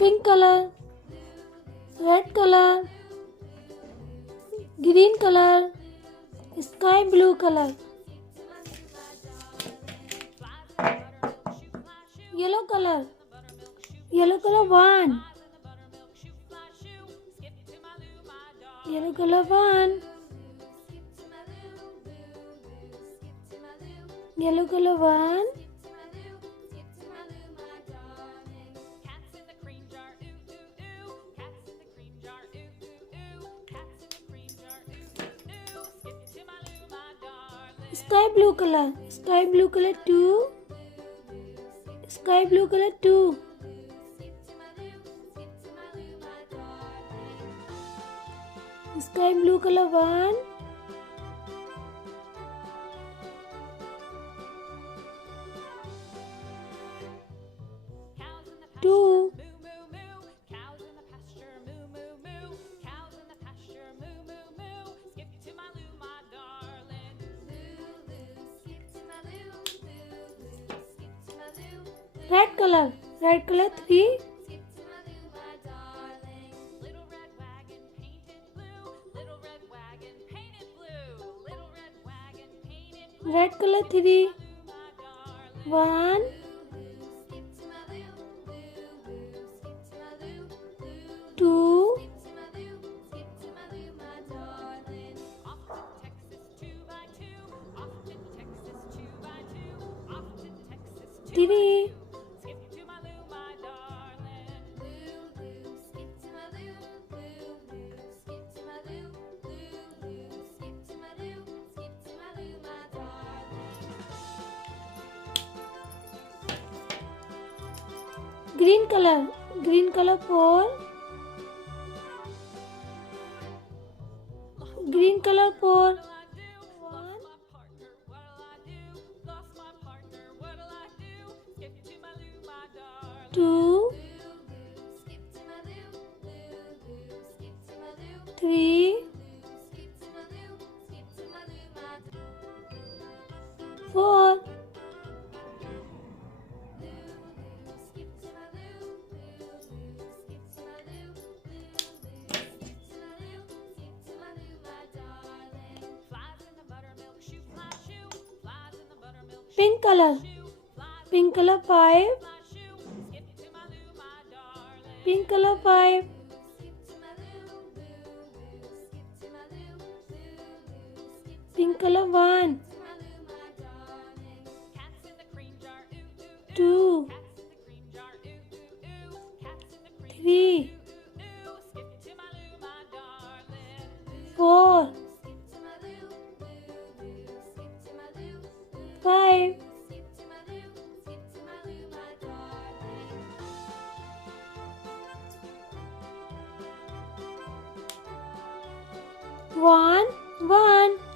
pink color, red color, green color, sky blue color, yellow color, yellow color 1, yellow color 1, yellow color 1, sky blue color 2, sky blue color 2, sky blue color 1, two, red color 3, red color 3, 1, 2, 3, green color 4, green color 4, 1, 2, 3, 4, 5, pink color 5, pink color 1, 2, 3, 4, 5, 1, 1.